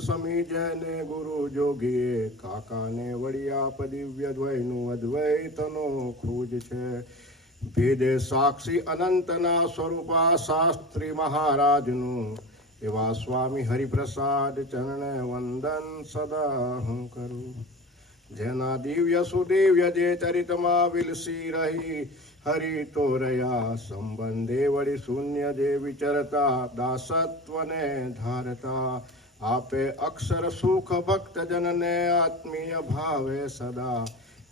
સમીજે ને ગુરુ જોગીએ કાકાને વડિયા દિવ્ય દ્વયનું અદ્વૈતનો ખોજ છે. ભેદે સાક્ષી અનંતના સ્વરૂપા શાસ્ત્રી મહારાજનું એવા સ્વામી હરિપ્રસાદ ચરણે વંદન સદા હું કરું. જેના દિવ્ય સુદિવ્ય જે ચરિતમાં વિલસી રહી હરિ તો રહ્યા સંબંધે વળી શૂન્ય જે વિચરતા દાસત્વને ધારતા આપે અક્ષર સુખ ભક્તજનને આત્મીય ભાવે સદા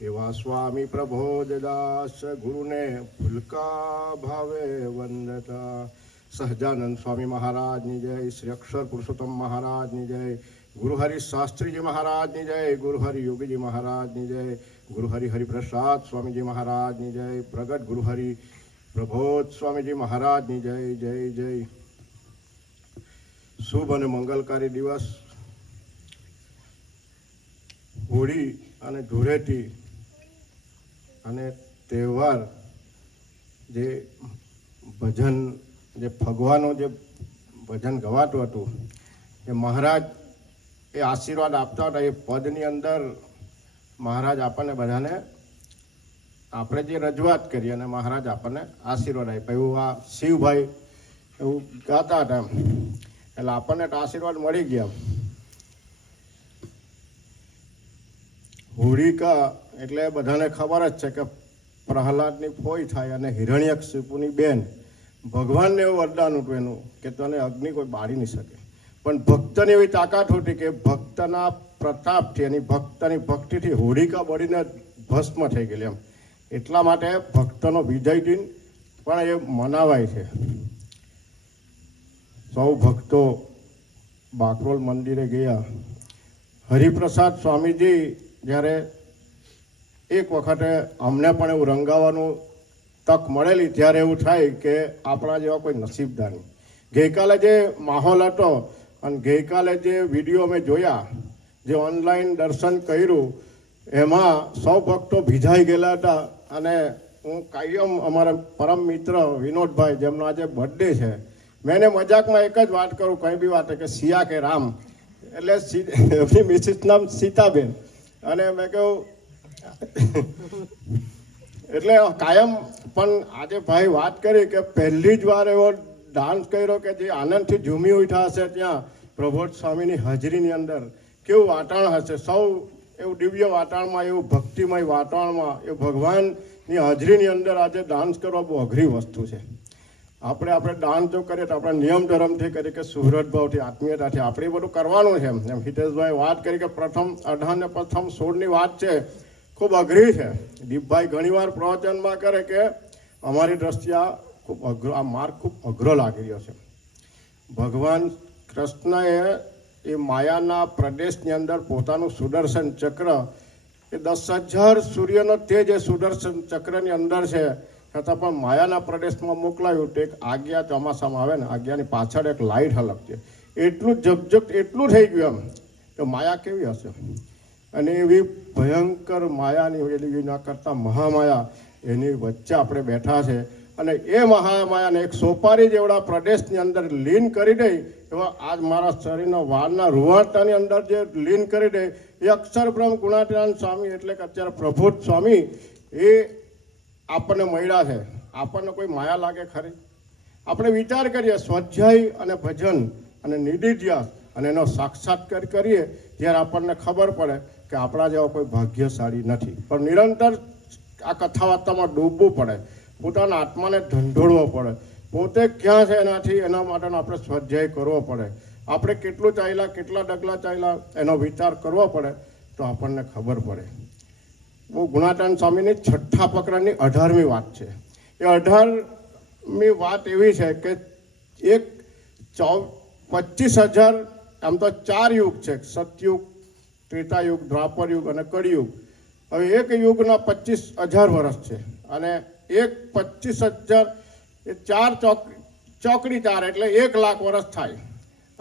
એવા સ્વામી પ્રબોધદાસ ગુરુને ફુલકા ભાવે વંદતા. સહજાનંદ સ્વામી મહારાજની જય, શ્રી અક્ષર પુરુષોત્તમ મહારાજની જય, ગુરુહરિ શાસ્ત્રીજી મહારાજની જય, ગુરુહરિ યોગીજી મહારાજની જય, ગુરુહરિ હરિપ્રસાદ સ્વામીજી મહારાજની જય, પ્રગટ ગુરુહરિ પ્રબોધ સ્વામીજી મહારાજની જય જય જય. શુભ અને મંગલકારી દિવસ હોળી અને ધૂળેટી અને તહેવાર જે ભજન જે ભગવાનનું જે ભજન ગવાતું હતું એ મહારાજ એ આશીર્વાદ આપતા હતા. એ પદની અંદર મહારાજ આપણને બધાને આપણે જે રજૂઆત કરી અને મહારાજ આપણને આશીર્વાદ આપ્યા એવું આ શિવભાઈ એવું ગાતા હતા એમ. એટલે આપણને તો આશીર્વાદ મળી ગયા. હોળિકા એટલે બધાને ખબર જ છે કે પ્રહલાદની ફોઈ થાય અને હિરણ્યકશિપુની બેન. ભગવાનને એવું વરદાન હતું એનું કે તને અગ્નિ કોઈ બાળી નહીં શકે, પણ ભક્તની એવી તાકાત હતી કે ભક્તના પ્રતાપથી એની ભક્તની ભક્તિથી હોળિકા બળીને ભસ્મ થઈ ગયેલી એમ. એટલા માટે ભક્તનો વિજય દિન પણ એ મનાવાય છે. સૌ ભક્તો બાકરોલ મંદિરે ગયા. હરિપ્રસાદ સ્વામીજી જ્યારે એક વખતે અમને પણ એવું રંગાવાનું તક મળેલી ત્યારે એવું થાય કે આપણા જેવા કોઈ નસીબદાર નહીં. ગઈકાલે જે માહોલ હતો અને ગઈકાલે જે વિડીયો અમે જોયા, જે ઓનલાઈન દર્શન કર્યું, એમાં સૌ ભક્તો ભીજાઈ ગયેલા હતા. અને હું કાયમ અમારા પરમ મિત્ર વિનોદભાઈ જેમનો આજે બર્થડે છે, મેં એને મજાકમાં એક જ વાત કરું કંઈ બી વાત કે સિયા કે રામ, એટલે એમની મિસિસ નામ સીતાબેન. અને મેં કહ્યું એટલે કાયમ. પણ આજે ભાઈ વાત કરી કે પહેલી જ વાર એવો ડાન્સ કર્યો કે જે આનંદથી ઝૂમી ઉઠ્યા હશે ત્યાં પ્રબોધ સ્વામીની હાજરીની અંદર. કેવું વાતાવરણ હશે, સૌ એવું દિવ્ય વાતાવરણમાં, એવું ભક્તિમય વાતાવરણમાં, એ ભગવાનની હાજરીની અંદર આજે ડાન્સ કરવા બહુ અઘરી વસ્તુ છે. આપણે ડાન્સ જો કરીએ તો આપણે નિયમ ધર્મથી કરીએ કે સુહૃદ ભાવથી આત્મીયતાથી આપણે બધું કરવાનું છે. એમ હિતેશભાઈ વાત કરી કે પ્રથમ 18 ને પ્રથમ 16ની વાત છે, ખૂબ અઘરી છે. દીપભાઈ ઘણીવાર પ્રવચનમાં કરે કે અમારી દ્રષ્ટિએ આ ખૂબ અઘરો, આ માર્ગ ખૂબ અઘરો લાગી રહ્યો છે. ભગવાન કૃષ્ણએ એ માયાના પ્રદેશની અંદર પોતાનું સુદર્શન ચક્ર, એ 10,000 સૂર્યનો તેજ એ સુદર્શન ચક્રની અંદર છે, છતાં પણ માયાના પ્રદેશમાં મોકલાયું. તો એક આજ્ઞા ચોમાસામાં આવે ને, આજ્ઞાની પાછળ એક લાઇટ હલક છે. એટલું ઝગઝગ એટલું થઈ ગયું એમ તો માયા કેવી હશે. અને એવી ભયંકર માયાની એના કરતાં મહામાયા એની વચ્ચે આપણે બેઠા છે. અને એ મહામાયાને એક સોપારી જેવડા પ્રદેશની અંદર લીન કરી દે, એવા આજ મારા શરીરના વાળના રૂવાટાની અંદર જે લીન કરી દે એ અક્ષર બ્રહ્મ ગુણાતીતાનંદ સ્વામી એટલે કે અત્યારે પ્રબોધ સ્વામી એ આપણને મળ્યા છે. આપણને કોઈ માયા લાગે ખરી? આપણે વિચાર કરીએ સ્વાધ્યાય અને ભજન અને નિધિધ્યાસ અને એનો સાક્ષાત્કાર કરીએ ત્યારે આપણને ખબર પડે કે આપણા જેવા કોઈ ભાગ્યશાળી નથી. પણ નિરંતર આ કથા વાર્તામાં ડૂબવું પડે, પોતાના આત્માને ઢંઢોળવો પડે. પોતે ક્યાં છે એનાથી એના માટેનો આપણે સ્વાધ્યાય કરવો પડે. આપણે કેટલું ચાલ્યા, કેટલા ડગલા ચાલ્યા એનો વિચાર કરવો પડે તો આપણને ખબર પડે. બહુ ગુણાતીતાનંદ સ્વામીની છઠ્ઠા પ્રકરણની 18મી વાત છે. એ 18મી વાત એવી છે કે એક 25,000, આમ તો 4 યુગ છે, સતયુગ, ત્રેતાયુગ, દ્વાપર યુગ અને કળિયુગ. હવે એક યુગના 25,000 વર્ષ છે અને એક 25,000 એ 4 ચોકડી 4 એટલે 1 લાખ વર્ષ થાય.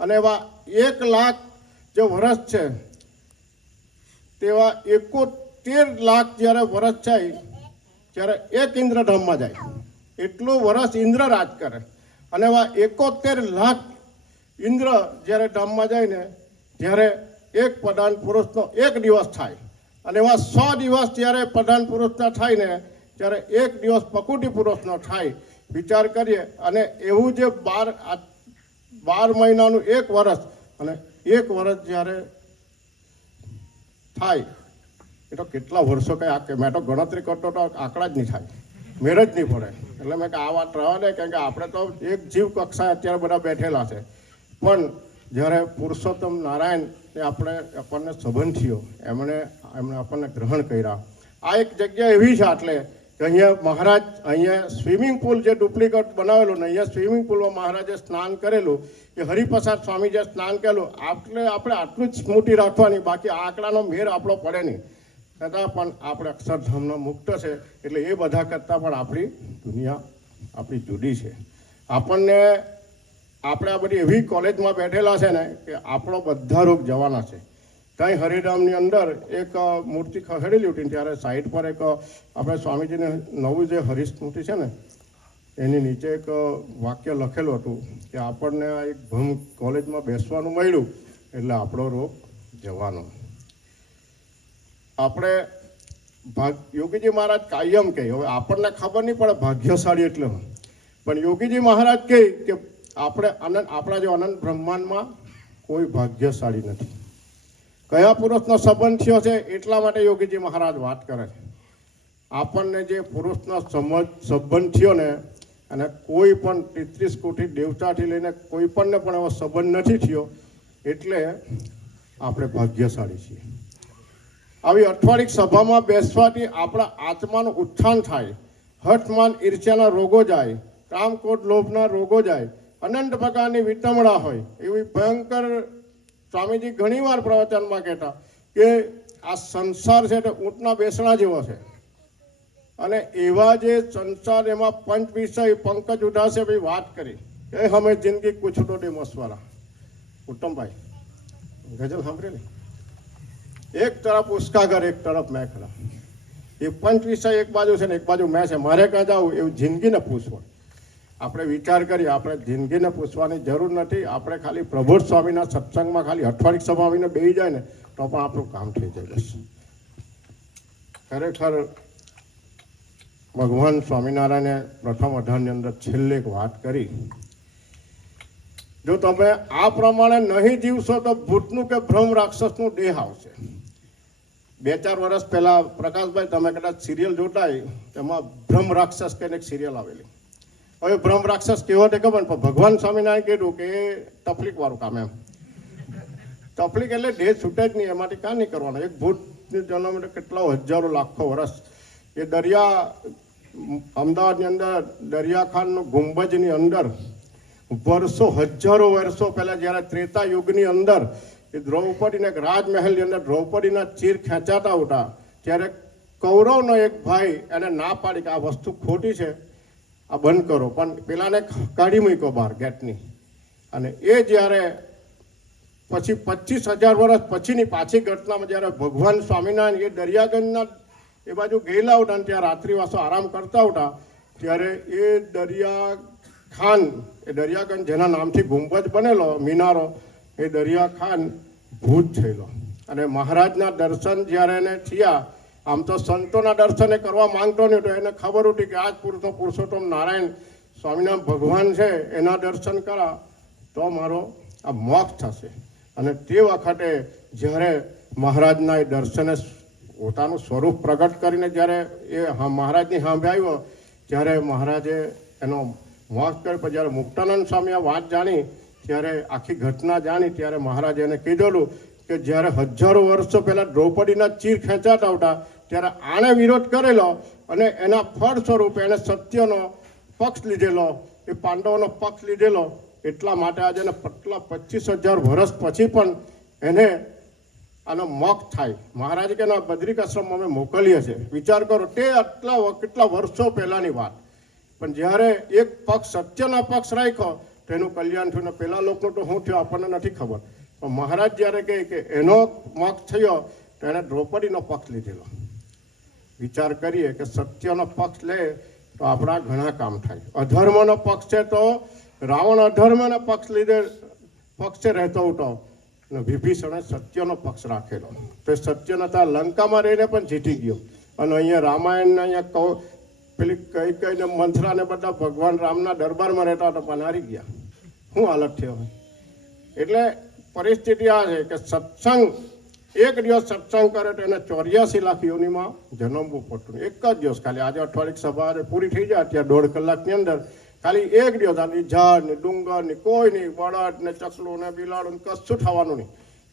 અને એવા 1 લાખ જે વર્ષ છે તેવા 71 લાખ જ્યારે વર્ષ થાય ત્યારે એક ઇન્દ્રધામમાં જાય. એટલું વર્ષ ઇન્દ્ર રાજ કરે. અને એવા 71 લાખ ઇન્દ્ર જ્યારે ધામમાં જાય ને ત્યારે એક પ્રધાન પુરુષનો 1 દિવસ થાય અને એવા 100 દિવસ જ્યારે પ્રધાન પુરુષના થાય ને ત્યારે 1 દિવસ પકુટી પુરુષનો થાય. વિચાર કરીએ અને એવું જે 12 મહિનાનું 1 વર્ષ અને 1 વર્ષ જ્યારે થાય એ તો કેટલા વર્ષો કંઈ મેં તો ગણતરી કરતો તો આંકડા જ નહીં થાય, મેળ જ નહીં પડે. એટલે મેં કે આ વાત રહેવા દે, કેમ કે આપણે તો એક જીવ કક્ષાએ અત્યારે બધા બેઠેલા છે. પણ જ્યારે પુરુષોત્તમ નારાયણ એ આપણને સંબંધીઓ એમણે આપણને ગ્રહણ કર્યા. આ એક જગ્યા એવી છે એટલે કે અહીંયા મહારાજ અહીંયા સ્વિમિંગ પુલ જે ડુપ્લિકેટ બનાવેલું ને અહીંયા સ્વિમિંગ પુલમાં મહારાજે સ્નાન કરેલું એ હરિપ્રસાદ સ્વામીજીએ સ્નાન કરેલું. આપણે આટલું જ સ્મૃતિ રાખવાની, બાકી આંકડાનો મેળ આપણો પડે નહીં. છતાં પણ આપણે અક્ષરધામના મુક્ત છે એટલે એ બધા કરતાં પણ આપણી દુનિયા આપણી જુદી છે. આપણે આ બધી એવી કોલેજમાં બેઠેલા છે ને કે આપણો બધા રોગ જવાના છે. ત્યાં હરિધામની અંદર એક મૂર્તિ ખસેડેલી હતી ત્યારે સાઈડ પર એક આપણે સ્વામીજીને નવું જે હરિસ્મૃતિ છે ને એની નીચે એક વાક્ય લખેલું હતું કે આપણને આ એક ભમ કોલેજમાં બેસવાનું મળ્યું એટલે આપણો રોગ જવાનો. આપણે યોગીજી મહારાજ કાયમ કહે, હવે આપણને ખબર નહીં પડે ભાગ્યશાળી એટલે, પણ યોગીજી મહારાજ કહે કે આપણા જે અનંત બ્રહ્માંડમાં કોઈ ભાગ્યશાળી નથી. કયા પુરુષનો સંબંધ થયો છે એટલા માટે યોગીજી મહારાજ વાત કરે છે. આપણને જે પુરુષનો સંબંધ થયો ને અને કોઈ પણ 33 કોટી દેવતાથી લઈને કોઈ પણને પણ એવો સંબંધ નથી થયો એટલે આપણે ભાગ્યશાળી છીએ. આવી અઠવાડિક સભામાં બેસવાથી આપણા આત્માનું ઉત્થાન થાય, હઠમાન ઈર્ષ્યાના રોગો જાય, કામ ક્રોધ લોભના રોગો જાય, અનંત પ્રકારની વિતમણા હોય. એવી ભયંકર સ્વામીજી ઘણીવાર પ્રવચનમાં કહેતા કે આ સંસાર છે તે ઊંટના બેસણા જેવો છે અને એવા જે સંસાર એમાં પંચ વિષય પંકજ ઉઠાશે ભાઈ વાત કરી કે હમે જિંદગી કુછ તો દે મસવારા. ઉત્તમભાઈ ગઝલ સાંભળેલી, એક તરફ ઉસકા ઘર એક તરફ મેં ખરા. એ પંચ વિષય એક બાજુ છે ને એક બાજુ મેં છે, મારે ક્યાં જવું એવું જિંદગીને પૂછવું. આપણે વિચાર કરીએ, આપણે જિંદગીને પૂછવાની જરૂર નથી. આપણે ખાલી પ્રભુ સ્વામીના સત્સંગમાં ખાલી અઠવાડિક સભા આવીને બેસી જાય ને તો પણ આપણું કામ થઈ જાય. બસ ખરેખર ભગવાન સ્વામિનારાયણે પ્રથમ અધ્યાયની અંદર છેલ્લે એક વાત કરી, જો તમે આ પ્રમાણે નહીં જીવશો તો ભૂતનું કે ભ્રમ રાક્ષસનું દેહ આવશે. 2-4 વર્ષ પહેલા પ્રકાશભાઈ તમે કદાચ સિરિયલ જોતા એમાં ભ્રમ રાક્ષસ કરીને એક સિરિયલ આવેલી. હવે બ્રહ્મ રાક્ષસ કેવો તે ખબર, પણ ભગવાન સ્વામિનારાયણ કીધું કે એ તકલીફ વાળું કામ. એમ તકલીફ એટલે દેહ છૂટે જ નહીં, એમાંથી કાં નહીં કરવાનું. એક ભૂત જન્મ કેટલા હજારો લાખો વર્ષ એ દરિયા અમદાવાદની અંદર દરિયાખાનનું ગુંબજની અંદર હજારો વર્ષો પહેલા જ્યારે ત્રેતા યુગની અંદર એ દ્રૌપદીને રાજમહેલની અંદર દ્રૌપદીના ચીર ખેંચાતા હતા ત્યારે કૌરવનો એક ભાઈ એને ના પાડી કે આ વસ્તુ ખોટી છે, આ બંધ કરો, પણ પેલાને કાઢી મૂક્યો બહાર ગેટની. અને એ જ્યારે પછી 25,000 વર્ષ પછીની પાછી ઘટનામાં જ્યારે ભગવાન સ્વામિનારાયણ એ દરિયાગંજના એ બાજુ ગયેલા હતા અને ત્યાં રાત્રિવાસો આરામ કરતા હતા ત્યારે એ દરિયાગંજ જેના નામથી ગુંબજ બનેલો મિનારો, એ દરિયાખાન ભૂત થયેલો. અને મહારાજના દર્શન જ્યારે એને થયા, આમ તો સંતોના દર્શન એ કરવા માંગતો નહીં, તો એને ખબર હતી કે આ જ પુરુષોત્તમ નારાયણ સ્વામિનારાયણ ભગવાન છે, એના દર્શન કરા તો મારો આ મોક્ષ થશે. અને તે વખતે જ્યારે મહારાજના એ દર્શને પોતાનું સ્વરૂપ પ્રગટ કરીને જ્યારે એ મહારાજની સામે આવ્યો ત્યારે મહારાજે એનો મોક્ષ કર્યો. પછી જ્યારે મુક્તાનંદ સ્વામી આ વાત જાણી, ત્યારે આખી ઘટના જાણી, ત્યારે મહારાજે એને કીધેલું કે જ્યારે હજારો વર્ષો પહેલાં દ્રૌપદીના ચીર ખેંચાતા હતા ત્યારે આણે વિરોધ કરેલો અને એના ફળ સ્વરૂપે એને સત્યનો પક્ષ લીધેલો, એ પાંડવોનો પક્ષ લીધેલો. એટલા માટે આજે એને 25,000 વર્ષ પછી પણ એને આનો મોક્ષ થાય. મહારાજ કે ના બદ્રિક આશ્રમમાં અમે મોકલીએ છીએ. વિચાર કરો, તે કેટલા વર્ષો પહેલાંની વાત. પણ જ્યારે એક પક્ષ સત્યના પક્ષ રાખ્યો તો એનું કલ્યાણ થયું. ને પહેલા લોકોનું તો શું થયું આપણને નથી ખબર, પણ મહારાજ જ્યારે કહે કે એનો મોક્ષ થયો તો એને દ્રૌપદીનો પક્ષ લીધેલો. વિચાર કરીએ કે સત્યનો પક્ષ લે તો આપણા ઘણા કામ થાય. અધર્મનો પક્ષ છે તો રાવણ અધર્મના પક્ષે રહેતો હતો, અને વિભીષણે સત્યનો પક્ષ રાખેલો. તો સત્યના ત્યાં લંકામાં રહીને પણ જીતી ગયો. અને અહીંયા રામાયણના અહીંયા પેલી કઈ મંથરાને બધા ભગવાન રામના દરબારમાં રહેતા હતા પણ હારી ગયા. શું હાલત થયો? એટલે પરિસ્થિતિ આ છે કે સત્સંગ એક દિવસ સત્સંગ કરે તો એને 84 લાખ યોનિમાં જન્મવું પડતું. એક જ દિવસ ખાલી. આજે અઠવાડિક સભા પૂરી થઈ જાય ત્યાં 1.5 કલાકની અંદર ખાલી એક દિવસ આની ઝાડ ને ડુંગર ને કોઈ નહીં, બળદ ને ચકલું ને બિલાડું કશું થવાનું નહીં.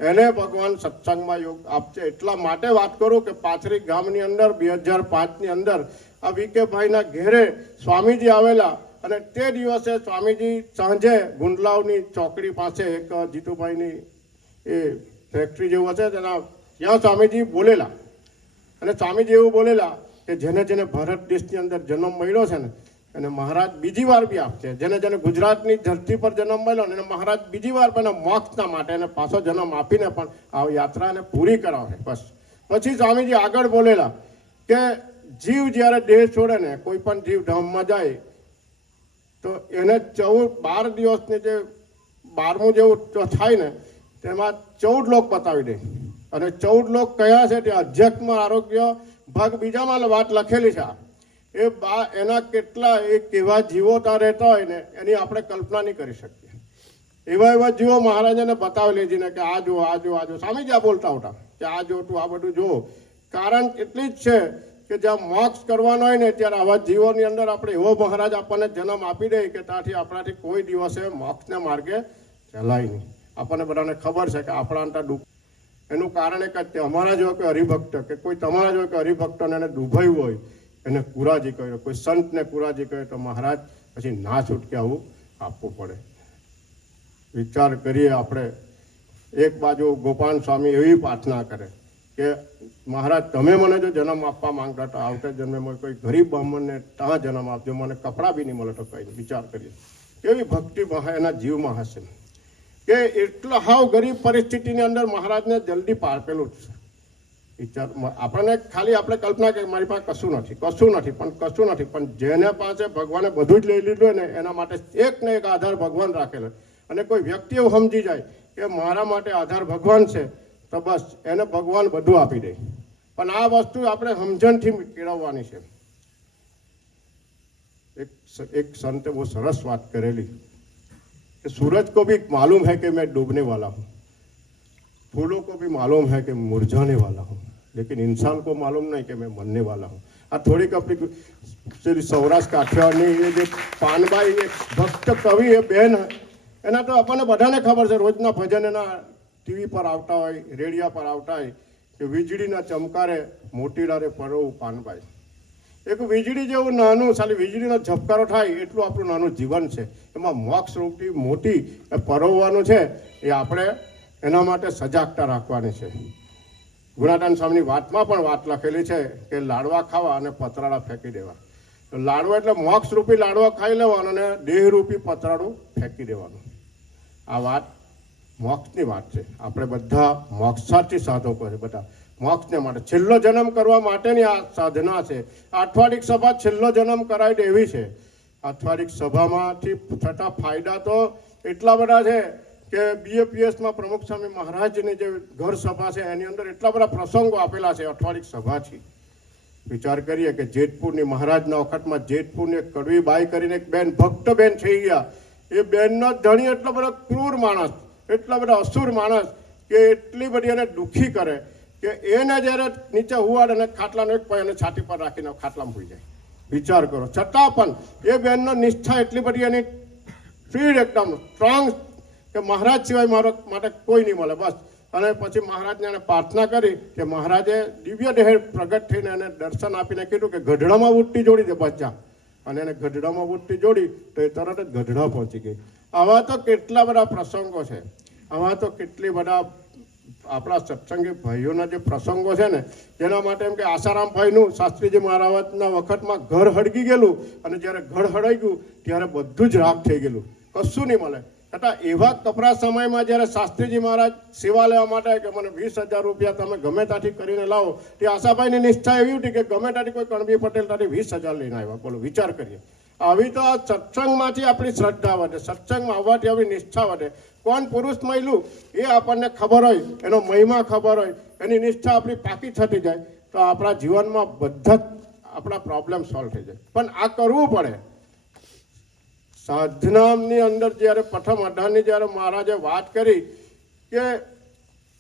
એને ભગવાન સત્સંગમાં યોગ આપશે. એટલા માટે વાત કરું કે પાથરી ગામની અંદર 2005ની અંદર આ વીકેભાઈના ઘેરે સ્વામીજી આવેલા અને તે દિવસે સ્વામીજી સાંજે ગુંડલાવની ચોકડી પાસે એક જીતુભાઈની એ ફેક્ટરી જેવું હશે તેના ત્યાં સ્વામીજી બોલેલા. અને સ્વામીજી એવું બોલેલા કે જેને જેને ભારત દેશની અંદર જન્મ મળ્યો છે ને અને મહારાજ બીજી વાર બી આપશે. જેને જેને ગુજરાતની ધરતી પર જન્મ મળ્યો ને એને મહારાજ બીજી વાર પણ મોક્ષના માટે એને પાછો જન્મ આપીને પણ આ યાત્રાને પૂરી કરાવશે. બસ પછી સ્વામીજી આગળ બોલેલા કે જીવ જ્યારે દેહ છોડે ને કોઈ પણ જીવ ધામમાં જાય તો એને 12 દિવસની જે 12મું જેવું થાય ને તેમાં 14 લોક બતાવી દે. અને 14 લોક કયા છે તે અધ્યાત્મ આરોગ્ય ભાગ બીજામાં વાત લખેલી છે. એ એના કેટલા એ કેવા જીવો ત્યાં રહેતા હોય ને એની આપણે કલ્પના નહીં કરી શકીએ. એવા જીવો મહારાજાને બતાવેલી છે ને કે આ જો આ જો આ જો. સ્વામીજી આ બોલતા હતા કે આ જો તું આ બધું જો. કારણ એટલી જ છે કે જ્યાં મોક્ષ કરવાનો હોય ને ત્યારે આવા જીવોની અંદર આપણે એવો મહારાજ આપણને જન્મ આપી દે કે ત્યાંથી આપણાથી કોઈ દિવસે મોક્ષના માર્ગે ચલાય નહીં. આપણને બધાને ખબર છે કે આપણા અંતર દુઃખ એનું કારણ એક જ છે. અમારા જેવો કોઈ હરિભક્ત કે કોઈ તમારા જેવો કોઈ હરિભક્તોને એને ડૂબાયું હોય એને કુરાજી કહ્યો, કોઈ સંતને કુરાજી કહ્યો તો મહારાજ પછી ના છૂટકે આવું આપવું પડે. વિચાર કરીએ આપણે. એક બાજુ ગોપાલ સ્વામી એવી પ્રાર્થના કરે કે મહારાજ તમે મને જો જન્મ આપવા માંગતા તો આવતા જન્મે કોઈ ગરીબ બ્રાહ્મણને ત્યાં જન્મ આપજો, મને કપડાં બી નહીં મળે તો કંઈ. વિચાર કરીએ કેવી ભક્તિ એના જીવમાં હશે કે એટલા હાવ ગરીબ પરિસ્થિતિની અંદર મહારાજને જલ્દી પારપેલું જ છે. વિચાર આપણને ખાલી આપણે કલ્પના કે મારી પાસે કશું નથી પણ જેને પાસે ભગવાને બધું જ લઈ લીધું ને એના માટે એક ને એક આધાર ભગવાન રાખેલો. અને કોઈ વ્યક્તિ એવું સમજી જાય કે મારા માટે આધાર ભગવાન છે તો બસ એને ભગવાન બધું આપી દે. પણ આ વસ્તુ આપણે સમજણથી કેળવવાની છે. એક સંતે બહુ સરસ વાત કરેલી कि सूरज को भी मालूम है कि मैं डूबने वाला हूँ, फूलों को भी मालूम है कि मुरझाने वाला हूँ, लेकिन इंसान को मालूम नहीं कि मैं मरने वाला हूँ. આ થોડીક આપણી સૌરાષ્ટ્ર કાઠિયાવાડની એ જે પાનબાઈ એક ભક્ત કવિ એ બેન એના તો આપણને બધાને ખબર છે. રોજના ભજન એના ટીવી પર આવતા હોય, રેડિયા પર આવતા હોય કે વીજળીના ચમકારે મોતીડારે પરવું પાનબાઈ. એક વીજળી જેવું નાનું ખાલી વીજળીનો ઝબકારો થાય એટલું આપણું નાનું જીવન છે. એમાં મોક્ષ રૂપી મોટી પરોવવાનું છે. એ આપણે એના માટે સજાગતા રાખવાની છે. ગુણાદાન સ્વામીની વાતમાં પણ વાત લખેલી છે કે લાડવા ખાવા અને પતરાળા ફેંકી દેવા. તો લાડવા એટલે મોક્ષ રૂપી લાડવા ખાઈ લેવાનો અને દેહરૂપી પતરાળું ફેંકી દેવાનું. આ વાત મોક્ષની વાત છે. આપણે બધા મોક્ષાર્થી સાધકો છે. બધા મોક્ષને માટે છેલ્લો જન્મ કરવા માટેની આ સાધના છે. અઠવાડિક સભા છેલ્લો જન્મ કરાવી દે એવી છે. અઠવાડિક સભામાંથી થતા ફાયદા તો એટલા બધા છે કે BAPSમાં પ્રમુખ સ્વામી મહારાજની જે ઘર સભા છે એની અંદર એટલા બધા પ્રસંગો આપેલા છે અઠવાડિક સભાથી. વિચાર કરીએ કે જેતપુરની મહારાજના વખતમાં જેતપુરની એક કડવી બાઈ કરીને એક બેન ભક્ત બેન થઈ ગયા. એ બેનનો ધણી એટલો બધો ક્રૂર માણસ, એટલા બધા અસુર માણસ કે એટલી બધી એને દુઃખી કરે કે એને જ્યારે નીચે હુવાડે અને ખાટલાનો એક પગ એને છાતી પર રાખીને ખાટલામાં હોઈ જાય. વિચાર કરો. છતાં પણ એ બહેનનો નિષ્ઠા એટલી બધી એની સ્પીડ એકદમ સ્ટ્રોંગ કે મહારાજ સિવાય મારો માટે કોઈ નહીં મળે બસ. અને પછી મહારાજને એને પ્રાર્થના કરી કે મહારાજે દિવ્ય દેહ પ્રગટ થઈને એને દર્શન આપીને કીધું કે ગઢડામાં બુટ્ટી જોડી દે બચ્ચા. અને એને ગઢડામાં બુટ્ટી જોડી તો એ તરત જ ગઢડા પહોંચી ગઈ. આવા તો કેટલા બધા પ્રસંગો છે. આવા તો કેટલી બધા આપણા સત્સંગી ભાઈઓના જે પ્રસંગો છે ને તેના માટે એમ કે આસારામભાઈનું શાસ્ત્રીજી મહારાજના વખતમાં ઘર હળગી ગયેલું અને જ્યારે ઘર હળાઈ ગયું ત્યારે બધું જ રાખ થઈ ગયેલું, કશું નહીં મળે. છતાં એવા કપરા સમયમાં જ્યારે શાસ્ત્રીજી મહારાજ સેવા લેવા માટે કે મને 20,000 રૂપિયા તમે ગમે ત્યાંથી કરીને લાવો, તે આશાભાઈની નિષ્ઠા એવી હતી કે ગમે ત્યાંથી કોઈ કણબી પટેલ ત્યાંથી 20,000 લઈને આવ્યા. બોલો વિચાર કરીએ. આવી તો આ સત્સંગમાંથી આપણી શ્રદ્ધા વધે, સત્સંગમાં આવવાથી આપણી નિષ્ઠા વધે. કોણ પુરુષ મહિલું એ આપણને ખબર હોય, એનો મહિમા ખબર હોય, એની નિષ્ઠા આપણી પાકી થતી જાય તો આપણા જીવનમાં બધા જ આપણા પ્રોબ્લેમ સોલ્વ થઈ જાય. પણ આ કરવું પડે. સાધનાની અંદર જ્યારે પ્રથમ અઢારની જ્યારે મહારાજે વાત કરી કે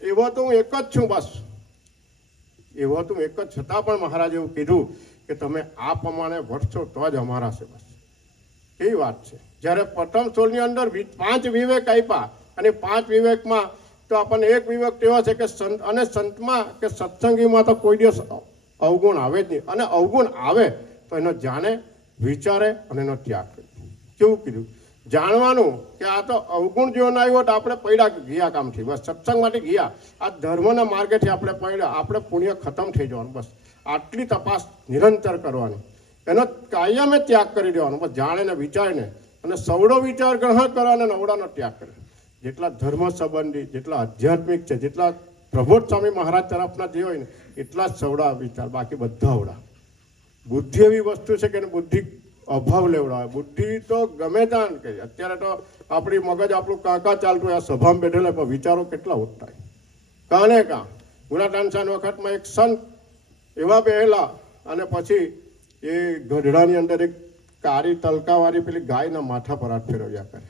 એવો તો હું એક જ છું, બસ એવો તો એક જ, છતાં પણ મહારાજે એવું કીધું કે તમે આ પ્રમાણે વધશો તો જ અમારા છે. બસ કેવી વાત છે. જ્યારે પ્રથમ સોળની અંદર 5 વિવેક આપ્યા અને 5 વિવેકમાં તો આપણને એક વિવેક એવો છે કે સંત અને સંતમાં કે સત્સંગીમાં તો કોઈ દિવસ અવગુણ આવે જ નહીં, અને અવગુણ આવે તો એનો જાણે, વિચારે અને એનો ત્યાગ કરે. કેવું કીધું? જાણવાનું કે આ તો અવગુણ જેવો ના આવ્યો તો આપણે પડ્યા ગયા કામથી, બસ સત્સંગમાંથી ગયા, આ ધર્મના માર્ગેથી આપણે પડ્યા, આપણે પુણ્ય ખતમ થઈ જવાનું. બસ આટલી તપાસ નિરંતર કરવાની, એનો કાયમે ત્યાગ કરી દેવાનો. બસ જાણે ને વિચારીને, અને સવડો વિચાર ગ્રહણ કરવાનો, નવડાનો ત્યાગ કરે. જેટલા ધર્મ સંબંધી, જેટલા આધ્યાત્મિક છે, જેટલા પ્રબોધ સ્વામી મહારાજ તરફના જે હોય ને એટલા જ સવડા વિચાર, બાકી બધા અવડા. બુદ્ધિ એવી વસ્તુ છે કે બુદ્ધિ અભાવ લેવડાવે. બુદ્ધિ તો ગમે ત્યાં કહે. અત્યારે તો આપણી મગજ આપણું કાકા ચાલતું હોય, આ સભામાં બેઠેલા પણ વિચારો કેટલા ઉઠતા કાને કાં. ગુણાટાંસાન વખતમાં એક સંત એવા બેહેલા અને પછી એ ગઢડાની અંદર એક કાળી તલકાવાળી પેલી ગાયના માથા પર હાથ ફેરવ્યા કરે.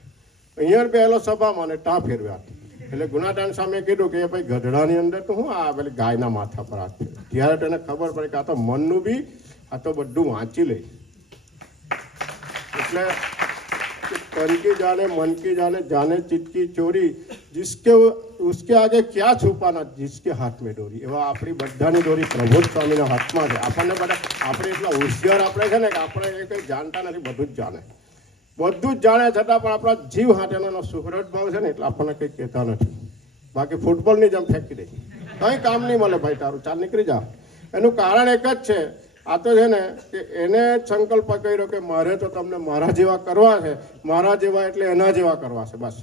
અહીંયા બેહેલો સભામાં અને ત્યાં ફેરવ્યા. એટલે ગુણાટાન સામે કીધું કે ભાઈ ગઢડાની અંદર તો હું આ પેલી ગાયના માથા પર હાથ ફેરવ્યા. ત્યારે તેને ખબર પડે કે આ તો મનનું બી, આ તો બધું વાંચી લે. એટલે तन की जाने मन की जाने जाने चित की चोरी जिसके उसके आगे क्या छुपाना जिसके हाथ में डोरी. एवा આપણી બધાની દોરી પ્રભુ સ્વામીના હાથમાં છે. આપણને બધા આપણે એટલા હોશિયાર આપણે છે ને કે આપણે એ કંઈ જાણતા નથી, બધું જ જાણે, બધું જ જાણે, છતાં પણ આપણા જીવ હાથેનો સુહૃદ ભાવ છે ને એટલે આપણને કંઈ કહેતા નથી. બાકી ફૂટબોલની જેમ ફેંકી દે, કંઈ કામ નહીં મળે ભાઈ, તારું ચાલ નીકળી જા. એનું કારણ એક જ છે, આ તો છે ને કે એને સંકલ્પ કર્યો કે મારે તો તમને મારા જેવા કરવા છે, મારા જેવા એટલે એના જેવા કરવા છે. બસ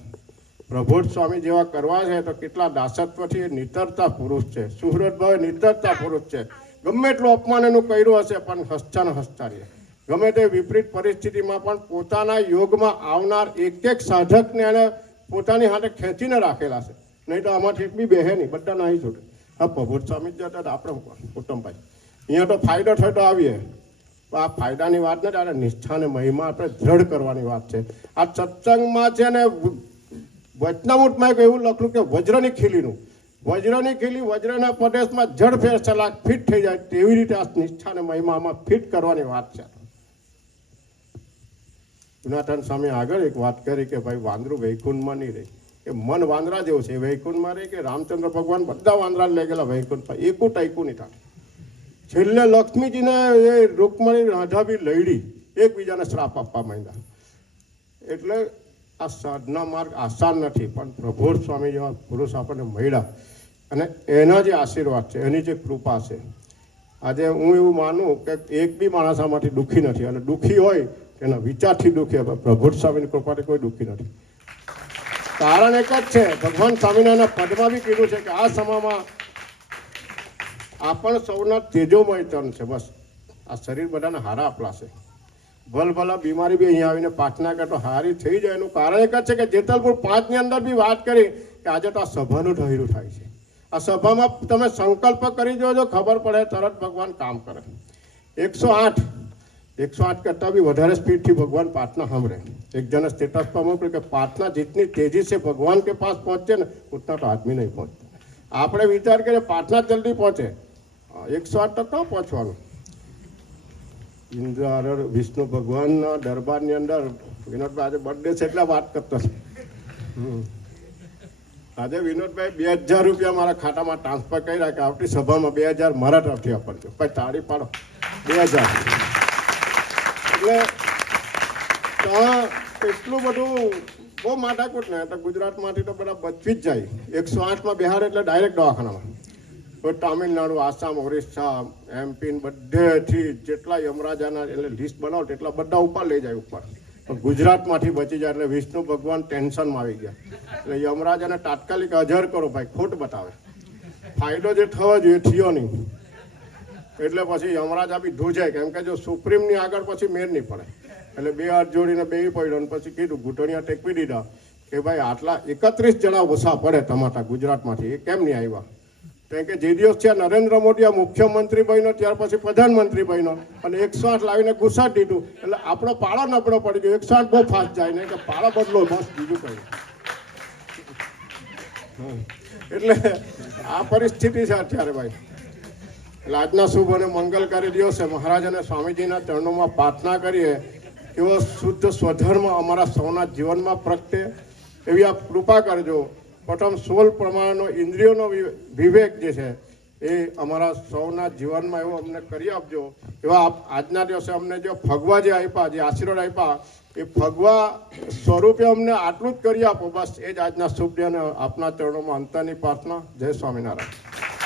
પ્રભુ સ્વામી જેવા કરવા છે તો કેટલા દાસત્વથી નિતરતા પુરુષ છે, સુહૃદ ભાવે નિતરતા પુરુષ છે. ગમે એટલું અપમાન એનું કર્યું હશે પણ હસતા ને હસતા રહે. ગમે તે વિપરીત પરિસ્થિતિમાં પણ પોતાના યોગમાં આવનાર એક એક સાધકને એને પોતાની હાથે ખેંચીને રાખેલા છે. નહીં તો આમાંથી એક બી બેહે નહીં, બધા નાહી છૂટે. હા, પ્રભુ સ્વામી જ જતા આપણે કુટુંબભાઈ અહીંયા તો ફાયદો થયો તો આવીએ. આ ફાયદાની વાત નથી, આ નિષ્ઠાને મહિમા આપણે દ્રઢ કરવાની વાત છે. આ સત્સંગમાં છે ને વચનામૃતમાં એવું લખ્યું કે વજ્રની ખીલીનું, વજ્રની ખીલી વજ્રના પ્રદેશમાં જડ ફેર સલાક ફિટ થઈ જાય તેવી રીતે આ નિષ્ઠાને મહિમામાં ફિટ કરવાની વાત છે. ગુણાટન સ્વામી આગળ એક વાત કરી કે ભાઈ વાંદરું વૈકુંઠમાં નહીં રહે, કે મન વાંદરા જેવું છે, વૈકુંઠમાં રહે કે રામચંદ્ર ભગવાન બધા વાંદરા લઈ ગયેલા વૈકુંઠમાં, એકું ટાઈકું નહીં થાય. છેલ્લે લક્ષ્મીજીને એ રૂકમણી રાધા બી લઈડી, એકબીજાને શ્રાપ આપવા માંડ્યા. એટલે આ સાધના માર્ગ આસાન નથી, પણ પ્રભુ સ્વામી જેવા પુરુષ આપણને મળ્યા અને એના જે આશીર્વાદ છે, એની જે કૃપા છે. આજે હું એવું માનું કે એક બી માણસ આમાંથી દુઃખી નથી, અને દુઃખી હોય એના વિચારથી દુઃખી હોય. પ્રભુ સ્વામીની કૃપાથી કોઈ દુઃખી નથી. કારણ એક જ છે, ભગવાન સ્વામિનારાયણના પદમાં બી કીધું છે કે આ સમયમાં આપણ સૌના તેજોમય તન છે. બસ આ શરીર બધાને હારા આપલા છે. ભલભલા બીમારી બી અહીંયા આવીને પ્રાર્થના કરે તો હારી થઈ જાય. એનું કારણ એક જ છે કે જેતલપુર 5ની અંદર બી વાત કરી કે આજે તો આ સભાનું ઢહેરું થાય છે. આ સભામાં તમે સંકલ્પ કરી જોજો, ખબર પડે તરત ભગવાન કામ કરે. 108 કરતાં બી વધારે સ્પીડથી ભગવાન પ્રાર્થના સાંભળે. એક જણે સ્ટેટસ પર મોકલ્યું કે પ્રાર્થના जितनी तेजी से भगवान के पास पहुंचे ना उतना तो आदमी नहीं पहुंचता. આપણે વિચાર કરીએ પ્રાર્થના જલ્દી પહોંચે, 108 તો ક્યાં પહોંચવાનું. ઇન્દ્ર વિષ્ણુ ભગવાનના દરબારની અંદર વિનોદભાઈ આજે બર્થડે છે એટલે વાત કરતો છે. આજે વિનોદભાઈ 2000 રૂપિયા મારા ખાતામાં ટ્રાન્સફર કર્યા કે આવતી સભામાં 2000 મારા તરફથી આપજો. પછી તાળી પાડો 2000. એટલે ત્યાં એટલું બધું બહુ માથાકૂટ ને તો ગુજરાતમાંથી તો બધા બચી જ જાય. 108માં બિહાર એટલે ડાયરેક્ટ દવાખાનામાં. તો તામિલનાડુ, આસામ, ઓરિસ્સા, એમપી બધેથી જેટલા યમરાજાના એટલે લિસ્ટ બનાવો તેટલા બધા ઉપર લઈ જાય ઉપર. પણ ગુજરાતમાંથી બચી જાય એટલે વિષ્ણુ ભગવાન ટેન્શનમાં આવી ગયા. એટલે યમરાજાને તાત્કાલિક હાજર કરો ભાઈ, ખોટ બતાવે. ફાયદો જે થવો જોઈએ થયો નહીં. એટલે પછી યમરાજા બી ધ્રુજાય, કેમ કે જો સુપ્રીમની આગળ પછી મેર નહીં પડે. એટલે 2 હાથ જોડીને બેસી પડ્યો અને પછી કીધું, ઘૂંટણિયા ટેકવી દીધા કે ભાઈ આટલા 31 જણા ઓછા પડે ટમાટા ગુજરાતમાંથી, એ કેમ નહીં આવ્યા? કારણ કે જે દિવસ છે નરેન્દ્ર મોદી આ મુખ્યમંત્રી બન્યો ત્યાર પછી પ્રધાનમંત્રી બન્યો અને 108 લાવીને ઘુસાડી દીધું, એટલે આપણો પાળો નબળો પડી ગયો. 108 બહુ ફાસ્ટ જાય ને, કે પાળો બદલો બસ, બીજું કંઈ. એટલે આ પરિસ્થિતિ છે અત્યારે ભાઈ. એટલે આજના શુભ અને મંગલકારી દિવસે મહારાજ અને સ્વામીજીના ચરણોમાં પ્રાર્થના કરીએ કે એવો શુદ્ધ સ્વધર્મ અમારા સૌના જીવનમાં પ્રગટે એવી આપ કૃપા કરજો. પ્રથમ 16 પ્રમાણનો ઇન્દ્રિયોનો વિવેક જે છે એ અમારા સૌના જીવનમાં એવો અમને કરી આપજો. એવા આજના દિવસે અમને જે ભગવા જે આપ્યા, જે આશીર્વાદ આપ્યા, એ ભગવા સ્વરૂપે અમને આટલું જ કરી આપો. બસ એ જ આજના શુભ દિને આપના ચરણોમાં અંતરની પ્રાર્થના. જય સ્વામિનારાયણ.